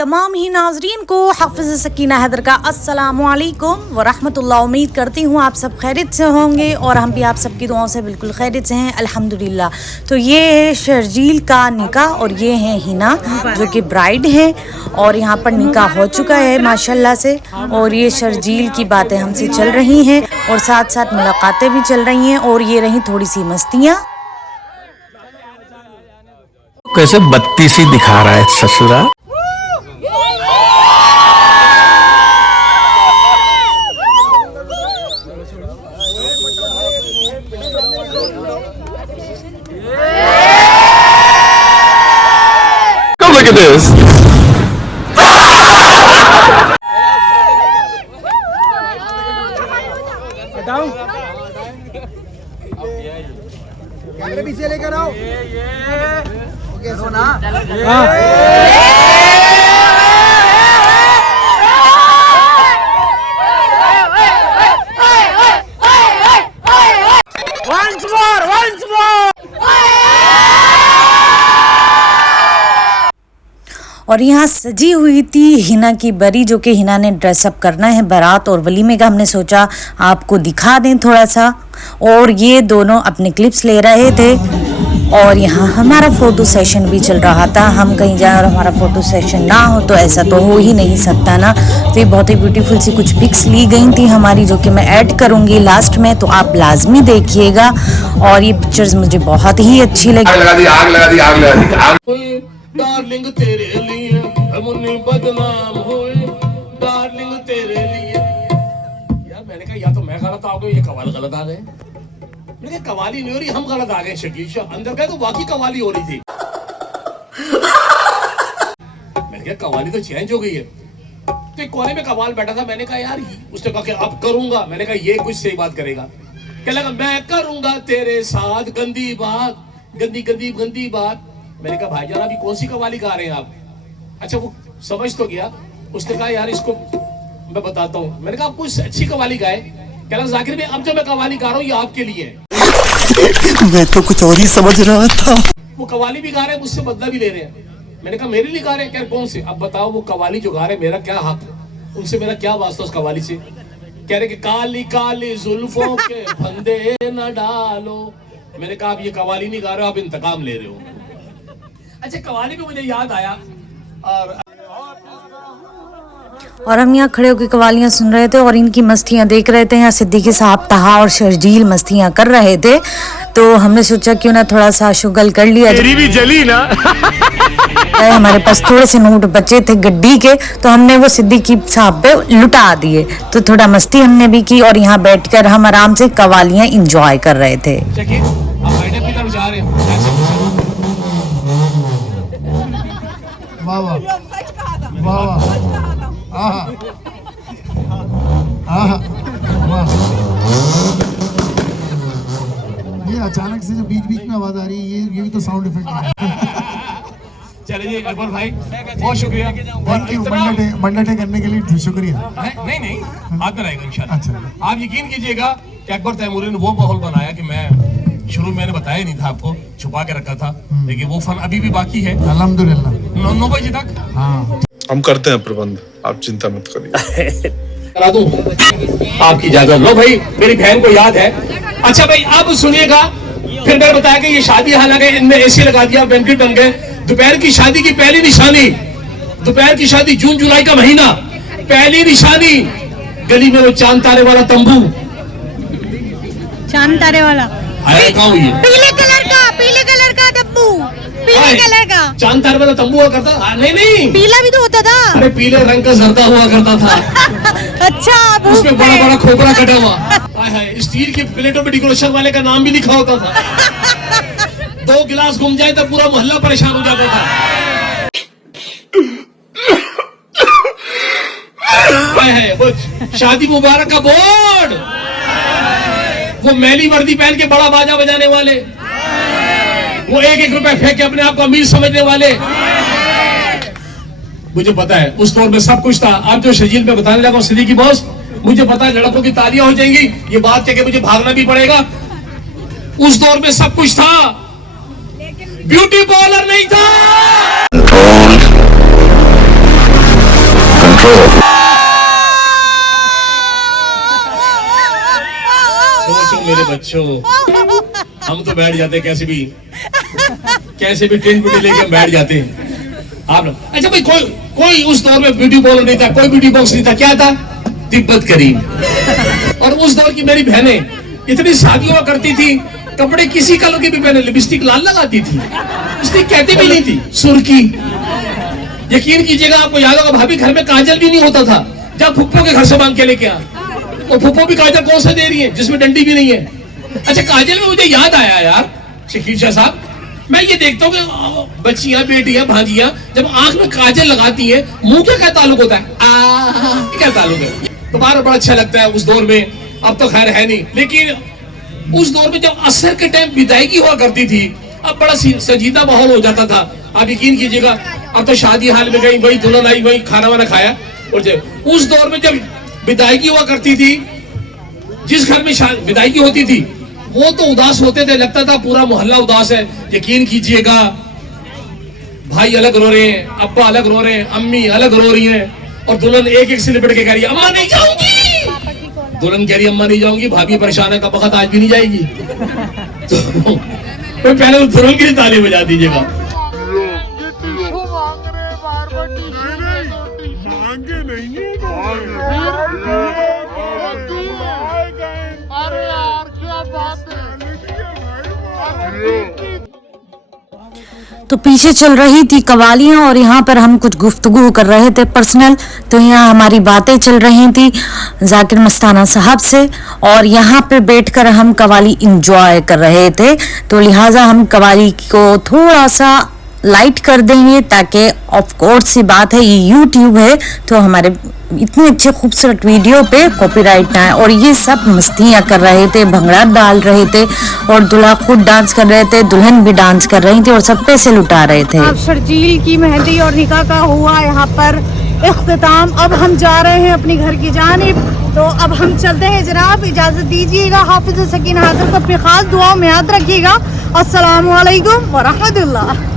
तमाम ही नाजरीन को हाफिज़ सकीना हैदर का अस्सलामु अलैकुम व रहमतुल्लाह। उम्मीद करती हूँ आप सब खैरियत से होंगे और हम भी आप सबकी दुआओं से बिल्कुल खैरियत से हैं अल्हम्दुलिल्लाह। तो ये है शर्जील का निकाह और ये है हिना जो कि ब्राइड है और यहाँ पर निकाह हो चुका है माशाल्लाह से। और ये शर्जील की बातें हमसे चल रही हैं और साथ साथ मुलाकातें भी चल रही हैं और ये रही थोड़ी सी मस्तियाँ। कैसे बत्ती सी दिखा रहा है ससुरा। Come look at this. कैमरे पीछे लेकर आओ। ओके सोना। Once more. और यहाँ सजी हुई थी हिना की बरी जो कि हिना ने ड्रेसअप करना है बारात और वलीमे का। हमने सोचा आपको दिखा दें थोड़ा सा। और ये दोनों अपने क्लिप्स ले रहे थे और यहाँ हमारा फ़ोटो सेशन भी चल रहा था। हम कहीं जाए और हमारा फ़ोटो सेशन ना हो तो ऐसा तो हो ही नहीं सकता ना। तो ये बहुत ही ब्यूटीफुल सी कुछ पिक्स ली गई थी हमारी जो कि मैं ऐड करूँगी लास्ट में, तो आप लाजमी देखिएगा। और ये पिक्चर्स मुझे बहुत ही अच्छी लगी। डार्लिंग तेरे लिए मुन्नी बदनाम हुए, डार्लिंग तेरे लिए। यार मैंने कहा या तो मैं गलत आ गया, ये कवाल गलत आ गए। मैंने कहा कवाली नहीं हो रही, हम गलत आ गए। शकील शाह अंदर गए तो वाकई कवाली हो रही थी। मैंने कहा कवाली तो चेंज हो गई है। तो एक कोने में कवाल बैठा था, मैंने कहा यार, उसने कहा कि अब करूंगा। मैंने कहा ये कुछ सही बात करेगा। क्या लगा मैं करूंगा तेरे साथ गंदी बात, गंदी बात। मैंने कहा भाईजान अभी कौन सी कवाली गा रहे हैं आप? अच्छा वो समझ तो गया। उसने कहा यार इसको मैं बताता हूँ। मैंने कहा आप कुछ अच्छी कवाली गाए। कह रहा जाकिर भाई अब जो मैं कवाली गा रहा हूँ ये आपके लिए है। मैं तो कुछ और ही समझ रहा था। वो कवाली भी गा रहे हैं, मुझसे बदला भी ले रहे हैं। मैंने कहा मेरे लिए गा रहे हैं? क्या कौन से? अब बताओ वो कवाली जो गा रहे हैं मेरा क्या हक है? उनसे मेरा क्या वास्ता उस कवाली से? कह रहे कि काली काली जुल्फों के फंदे न डालो। मैंने कहा आप ये कवाली नहीं गा रहे हो, आप इंतकाम ले रहे हो। अच्छा कवाली में मुझे याद आया और हम यहाँ खड़े होकर कवालियाँ सुन रहे थे और इनकी मस्तियाँ देख रहे थे। यहाँ सिद्दीकी साहब तहा और शर्जील मस्तियाँ कर रहे थे, तो हमने सोचा क्यों ना थोड़ा सा शुगल कर लिया। तेरी भी जली ना। हमारे पास थोड़े से नोट बचे थे गड्डी के, तो हमने वो सिद्दीकी साहब पे लुटा दिए। तो थोड़ा मस्ती हमने भी की और यहाँ बैठकर हम आराम से कवालियाँ इंजॉय कर रहे थे। ये अचानक से जो बीच में आवाज आ रही है, ये भी तो साउंड इफेक्ट है। चलिए अकबर भाई बहुत शुक्रिया। थैंक यू मंडटे करने के लिए शुक्रिया। नहीं हाथ में रहेगा इंशाल्लाह। अच्छा आप यकीन कीजिएगा कि अकबर तैमूरी ने वो माहौल बनाया कि मैं शुरू मैंने बताया नहीं था, आपको छुपा के रखा था, लेकिन वो फन अभी भी बाकी है अल्हम्दुलिल्लाह। 9 बजे तक। हाँ हम करते हैं प्रबंध, आप चिंता मत करिए। करा दूं आपकी इजाजत। लो भाई मेरी बहन को याद है। अच्छा भाई अब सुनिएगा, फिर मैंने बताया कि ये शादी, हालांकि इनने एसी लगा दिया, बैंकेट बन गए। दोपहर की शादी की पहली निशानी, दोपहर की शादी जून जुलाई का महीना, पहली निशानी गली में वो चांद तारे वाला तंबू। चांद तारे वाला कहाँ हुई है? पीले कलर का तंबू, पीले कलर का चांद तारे वाला तंबू हुआ करता? नहीं पीला भी तो होता था। अरे पीले रंग का जर्दा हुआ करता था। अच्छा उसमें बड़ा खोपड़ा कटा हुआ, स्टील की प्लेटों में डेकोरेशन वाले का नाम भी लिखा होता था। 2 गिलास घूम जाए तो पूरा मोहल्ला परेशान हो जाता था। वो शादी मुबारक का बोर्ड, वो मैली वर्दी पहन के बड़ा बाजा बजाने वाले, वो 1-1 रुपए फेंक के अपने आप को अमीर समझने वाले। मुझे पता है उस दौर में सब कुछ था। अब जो शर्जील में बताने लगा सिद्दीकी बॉस, मुझे पता है लड़कों की तालियां हो जाएंगी, ये बात कह के मुझे भागना भी पड़ेगा। उस दौर में सब कुछ था, ब्यूटी पार्लर नहीं था। control. सोचो मेरे बच्चों, हम तो बैठ जाते कैसे भी टेंट पिटी लेके हम बैठ जाते हैं। आप लोग अच्छा भाई, कोई उस दौर में ब्यूटी पार्लर नहीं था, कोई ब्यूटी बॉक्स नहीं था, क्या था? तिब्बत करीम। और उस दौर की मेरी बहनें इतनी शादी हुआ करती थी, कपड़े किसी कलर के भी पहने, लिपस्टिक लाल लगाती थी, लिपस्टिक कहती भी नहीं थी, सुर्खी। यकीन कीजिएगा, आपको याद होगा भाभी घर में काजल भी नहीं होता था, जब फुप्पो के घर से मांग के लेके आ, और फुप्पो भी काजल कौन सा दे रही है जिसमें डंडी भी नहीं है। अच्छा काजल में मुझे याद आया यार शकील शाह साहब, मैं ये देखता हूँ कि बच्चियां, बेटियां, भांजियां जब आंख में काजल लगाती हैं, मुंह का क्या ताल्लुक होता है? क्या ताल्लुक है? तुम्हारा बड़ा अच्छा लगता है उस दौर में, अब तो खैर है नहीं, लेकिन उस दौर में जब असर के टाइम विदायगी हुआ करती थी, अब बड़ा संजीदा माहौल हो जाता था। आप यकीन कीजिएगा, अब तो शादी हाल में गई, वही दुल्हन आई, वही खाना वाना खाया। और उस दौर में जब विदायगी हुआ करती थी, जिस घर में विदायगी होती थी वो तो उदास होते थे, लगता था पूरा मोहल्ला उदास है। यकीन कीजिएगा, भाई अलग रो रहे हैं, अब्बा अलग रो रहे हैं, अम्मी अलग रो रही हैं, और दुल्हन एक एक से लिपट के कह रही है अम्मा नहीं जाऊंगी। दुल्हन कह रही है अम्मा नहीं जाऊंगी, भाभी परेशान है, कब वक्त आज भी नहीं जाएगी। तो पहले तो दुल्हन के लिए ताली बजा दीजिएगा। तो पीछे चल रही थी कवालियां और यहाँ पर हम कुछ गुफ्तगू कर रहे थे पर्सनल। तो यहाँ हमारी बातें चल रही थी जाकिर मस्ताना साहब से, और यहाँ पे बैठकर हम कवाली इंजॉय कर रहे थे। तो लिहाजा हम कवाली को थोड़ा सा लाइट कर देंगे, ताकि ऑफ कोर्स सी बात है ये यूट्यूब है, तो हमारे इतने अच्छे खूबसूरत वीडियो पे कॉपीराइट ना है। और ये सब मस्तियाँ कर रहे थे, भंगड़ा डाल रहे थे, और दूल्हा खुद डांस कर रहे थे, दुल्हन भी डांस कर रही थी, और सब पैसे लुटा रहे थे। अब शर्जील की मेहंदी और निकाह का हुआ यहाँ पर इख्तिताम। अब हम जा रहे हैं अपनी घर की जानिब, तो अब हम चलते हैं जनाब, इजाज़त दीजिएगा। हाफिज़ सकीना हाज़िर को अपनी खास दुआओं में याद रखिएगा। अस्सलामु अलैकुम व रहमतुल्लाह।